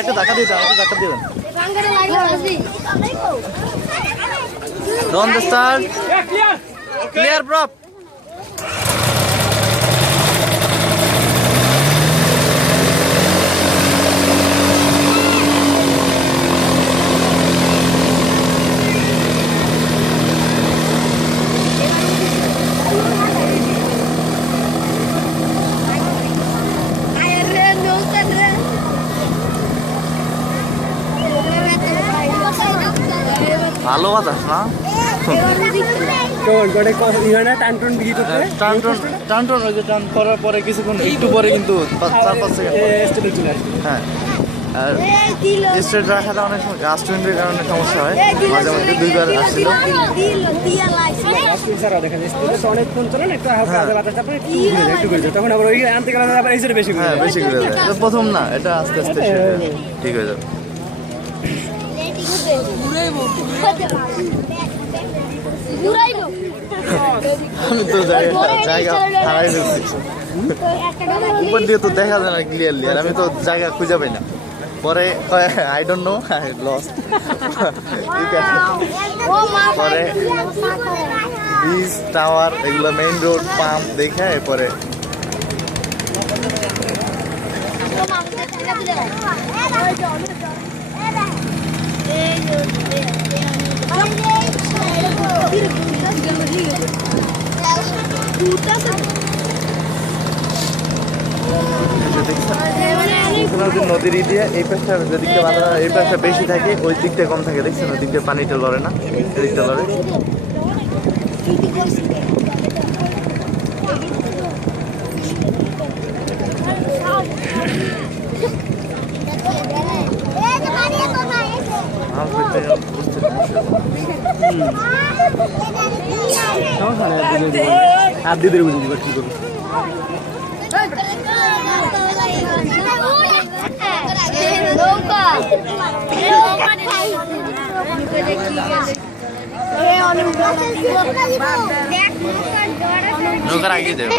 একটু ধাক্কা দিয়ে ধাক্কা দিবেন Don't start. Clear, prop. ভালো বাতাস না টান ওই যে টান করার পরে কিছুক্ষণ একটু পরে কিন্তু 4-5 সেকেন্ড হ্যাঁ আর স্ট্রেট রাখাটা অনেক সময় গাছ ট্রেন্ডের কারণে সমস্যা হয় মাঝে মধ্যে দুইবার আসছিল তখন আবার ওই আনতে গেলে আবার বেশি করে দেয় প্রথম না এটা আস্তে আস্তে ঠিক হয়ে যাবে আমি তো জায়গা হারাই ফেলছি উপর দিয়ে তো দেখা যায় না ক্লিয়ারলি আর আমি তো জায়গা খুঁজে পাই না পরে I don't know I lost পরে ব্রিজ টাওয়ার এগুলো মেইন রোড পাম্প দেখে এরপরে নদীর দিয়ে এই পাশটা যেদিকটা বাঁধা এই পাশটা বেশি থাকে ওই দিকটা কম থাকে দেখছেন ওই দিকটা পানিটা লড়ে না এদিকটা লড়ে হাত দিয়ে বুঝে দিবা কি করবো নৌকার আগে দেবে